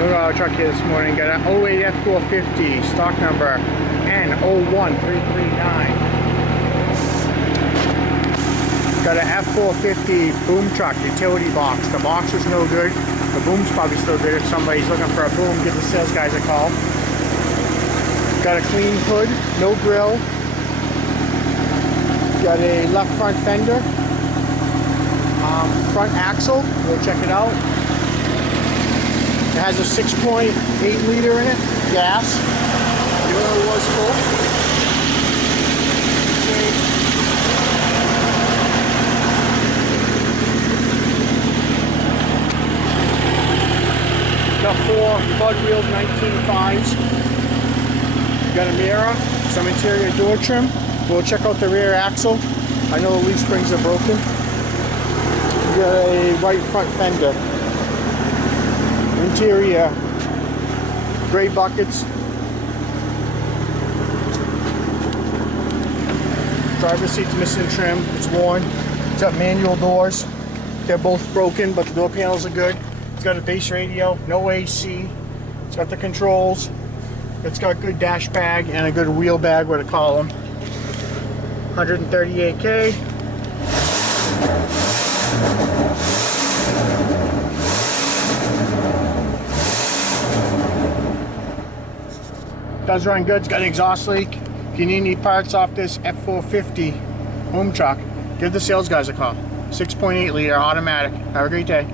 Truck here this morning. Got an 08 F-450, stock number N01339. Got an F-450 boom truck, utility box. The box was no good. The boom's probably still good. If somebody's looking for a boom, give the sales guys a call. Got a clean hood, no grill. Got a left front fender. Front axle, we'll check it out. It has a 6.8 liter in it, gas. The oil was full. Okay. Got 4 Bud wheels, 19.5s. Got a mirror, some interior door trim. We'll check out the rear axle. I know the leaf springs are broken. Got a right front fender. Interior gray buckets. Driver's seat's missing trim. It's worn. It's got manual doors. They're both broken, but the door panels are good. It's got a base radio, no AC. It's got the controls. It's got good dash bag and a good wheel bag with a column. 138K. Does run good. It's got an exhaust leak. If you need any parts off this F-450 boom truck, give the sales guys a call. 6.8 liter automatic. Have a great day.